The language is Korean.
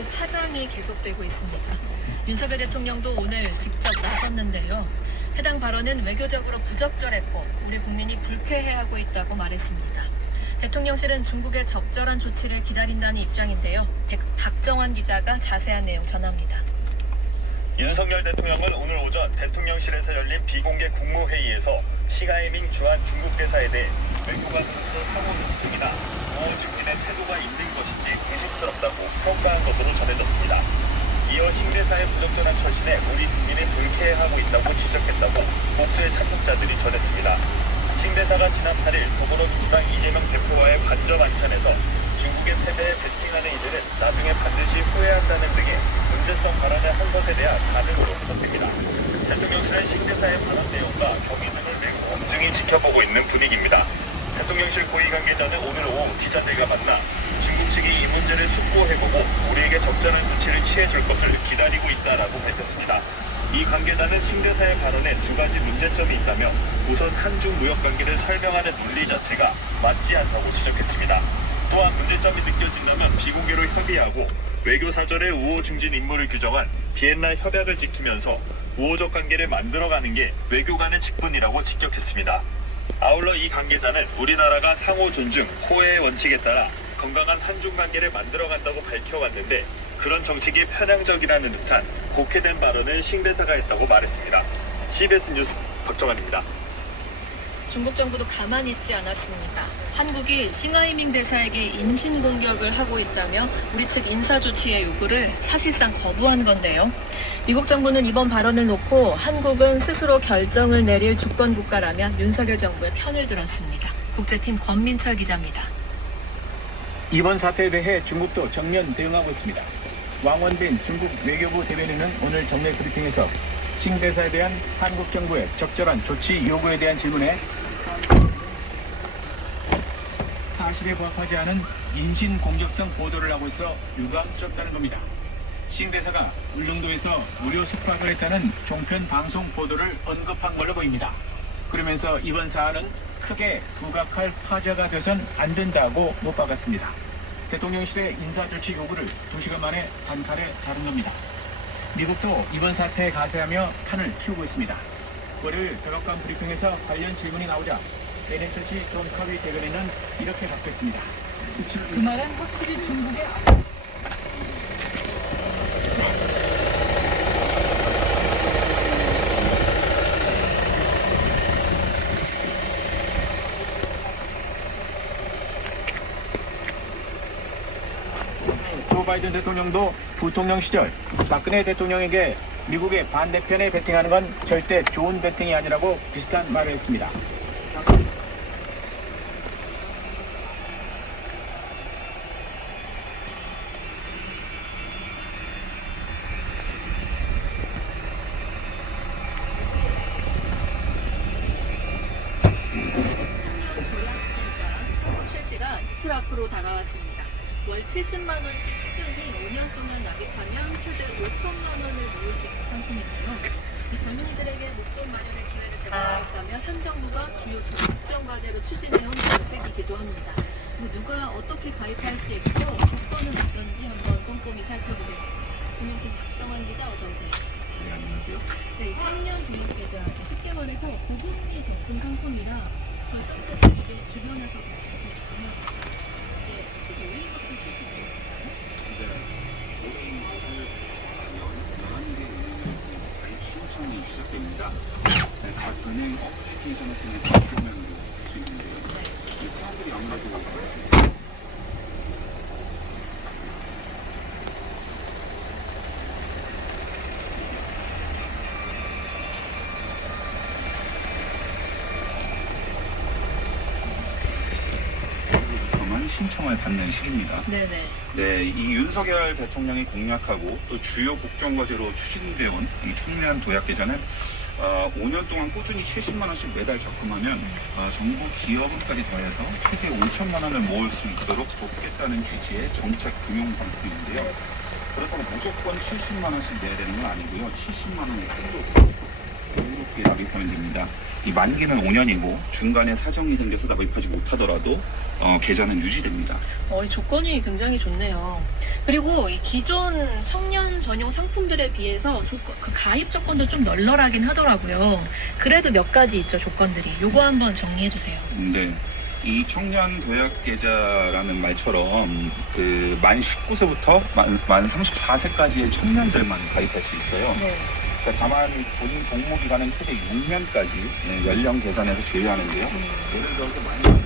외교 파장이 계속되고 있습니다. 윤석열 대통령도 오늘 직접 나섰는데요. 해당 발언은 외교적으로 부적절했고 우리 국민이 불쾌해하고 있다고 말했습니다. 대통령실은 중국의 적절한 조치를 기다린다는 입장인데요. 박정환 기자가 자세한 내용 전합니다. 윤석열 대통령은 오늘 오전 대통령실에서 열린 비공개 국무회의에서 싱하이밍 주한 중국 대사에 대해 외교관으로서 상호 존중이나 우호 증진의 태도가 있는 것인지 의심스럽다고 평가한 것으로 전해졌습니다. 이어 싱 대사의 부적절한 처신에 우리 국민이 불쾌해하고 있다고 지적했다고 복수의 참석자들이 전했습니다. 싱 대사가 지난 8일 더불어민주당 이재명 대표와의 관저 만찬에서 중국의 패배에 베팅하는 이들은 나중에 반드시 후회한다는 등의 문제성 발언을 한 것에 대한 반응으로 해석됩니다. 대통령실은 싱 대사의 발언 내용과 경위 등을 매우 엄중히 지켜보고 있는 분위기입니다. 대통령실 고위 관계자는 오늘 오후 기자들과 만나 중국 측이 이 문제를 숙고해보고 우리에게 적절한 조치를 취해줄 것을 기다리고 있다라고 밝혔습니다. 이 관계자는 싱 대사의 발언에 두 가지 문제점이 있다며 우선 한중 무역 관계를 설명하는 논리 자체가 맞지 않다고 지적했습니다. 또한 문제점이 느껴진다면 비공개로 협의하고 외교사절의 우호 증진 임무를 규정한 비엔나 협약을 지키면서 우호적 관계를 만들어가는 게 외교 간의 직분이라고 직격했습니다. 아울러 이 관계자는 우리나라가 상호 존중, 호혜의 원칙에 따라 건강한 한중 관계를 만들어간다고 밝혀왔는데 그런 정책이 편향적이라는 듯한 곡해된 발언을 싱 대사가 했다고 말했습니다. CBS 뉴스 박정환입니다. 중국 정부도 가만히 있지 않았습니다. 한국이 싱하이밍 대사에게 인신공격을 하고 있다며 우리 측 인사조치의 요구를 사실상 거부한 건데요. 미국 정부는 이번 발언을 놓고 한국은 스스로 결정을 내릴 주권국가라며 윤석열 정부의 편을 들었습니다. 국제팀 권민철 기자입니다. 이번 사태에 대해 중국도 정면 대응하고 있습니다. 왕원빈 중국 외교부 대변인은 오늘 정례 브리핑에서 싱 대사에 대한 한국 정부의 적절한 조치 요구에 대한 질문에 사실에 부합하지 않은 인신공격성 보도를 하고 있어 유감스럽다는 겁니다. 싱 대사가 울릉도에서 무료 숙박을 했다는 종편 방송 보도를 언급한 걸로 보입니다. 그러면서 이번 사안은 크게 부각할 화제가 돼선 안 된다고 못 박았습니다. 대통령실의 인사조치 요구를 2시간 만에 단칼에 다룬 겁니다. 미국도 이번 사태에 가세하며 판을 키우고 있습니다. 월요일 백악관 브리핑에서 관련 질문이 나오자 NSC 존 커비 대변인은 이렇게 답했습니다. 그 말은 확실히 중국의 조 바이든 대통령도 부통령 시절 박근혜 대통령에게 미국의 반대편에 베팅하는 건 절대 좋은 베팅이 아니라고 비슷한 말을 했습니다. 최씨가 이틀 앞으로 다가왔습니다. 월 70만 원씩 꾸준히 5년 동안 납입하면 최대 5천만 원을 모을 수 있는 상품인데요. 이 젊은이들에게 목돈 마련의 기회를 제공하겠다며 현 정부가 주요 국정 과제로 추진해온 정책이기도 합니다. 누가 어떻게 가입할 수 있고 조건은 어떤지 한번 꼼꼼히 살펴보겠습니다. 국민팀 박정환 기자 어서 오세요. 네, 안녕하세요. 네, 청년 교육 계좌 쉽게 말해서 고금리 접근 상품이라 벌써부터 주변에서 계속 강요하고 이게 어떻게 왜 이렇게 출시되는 신청이 시작됩니다. 각 은행 어플리케이션을 통해서 표명을 할 수 있는데요. 사람들이 아무래도 부터만 신청을 받는 시기입니다. 네네. 네, 이 윤석열 대통령이 공약하고 또 주요 국정과제로 추진되어 온 이 청년 도약 계좌는 5년 동안 꾸준히 70만 원씩 매달 적금하면 정부 기여금까지 더해서 최대 5천만 원을 모을 수 있도록 돕겠다는 취지의 정책 금융 상품인데요. 그렇다고 무조건 70만 원씩 내야 되는 건 아니고요. 70만 원을 한도 자유롭게 납입 납입하면 됩니다. 이 만기는 5년이고 중간에 사정이 생겨서 납입하지 못하더라도 계좌는 유지됩니다. 이 조건이 굉장히 좋네요. 그리고 이 기존 청년 전용 상품들에 비해서 그 가입 조건도 좀 널널하긴 하더라고요. 그래도 몇 가지 있죠, 조건들이. 요거 한번 정리해 주세요. 네. 이 청년 도약 계좌라는 말처럼 그 만 19세부터 만 34세까지의 청년들만 가입할 수 있어요. 네. 그러니까 다만 군 복무 기간은 최대 6년까지 연령 계산에서 제외하는데요. 예를 들어서 만